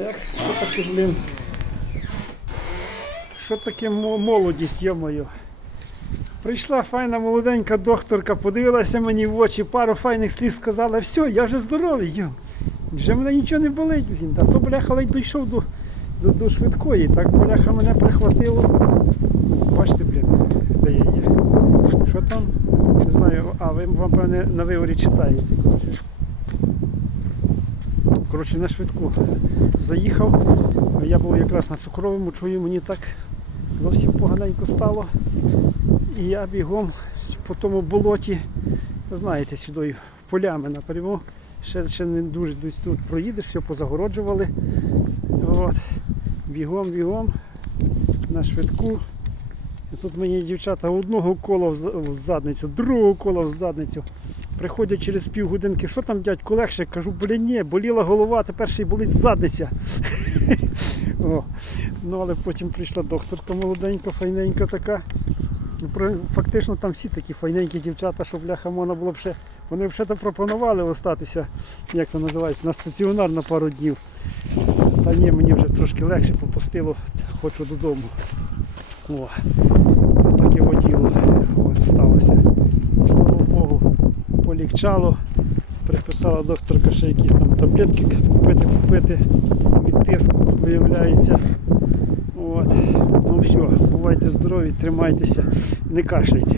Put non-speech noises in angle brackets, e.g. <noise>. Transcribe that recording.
Ех, що таке, блін? Що таке молодість, йомою? Прийшла файна молоденька докторка, подивилася мені в очі, пару файних слів сказала, все, я вже здоровий, йом. Вже мене нічого не болить, блін. А то бляха ледь дійшов до, до, до швидкої. Так бляха мене прихватило. Бачите, блін, де я є. Що там? Не знаю, а ви вам певне на виворі читаєте. Коротше. На швидку заїхав. Я був якраз на цукровому, чую, мені так зовсім поганенько стало. І я бігом по тому болоті, знаєте, сюди полями напряму. Ще, ще не дуже десь тут проїдеш, все позагороджували. От. Бігом, бігом на швидку. І тут мені дівчата одного кола в задницю, другого кола в задницю. Приходять через півгодинки, що там дядько легше? Кажу, блін, ні, боліла голова, тепер ще й болить задниця. <laughs> Ну, але потім прийшла докторка молоденька, файненька така. Ну, Фактично там всі такі файненькі дівчата, що бляха можна було б ще. Вони б ще то пропонували остатися, як то називається, на стаціонар на пару днів. Та ні, мені вже трошки легше попустило, хочу додому. О, то таке от діло от, сталося. Полегчало. Приписала докторка ще якісь там таблетки купити, купити від тиску, виявляється. От. Ну все, бувайте здорові, тримайтеся, не кашляйте.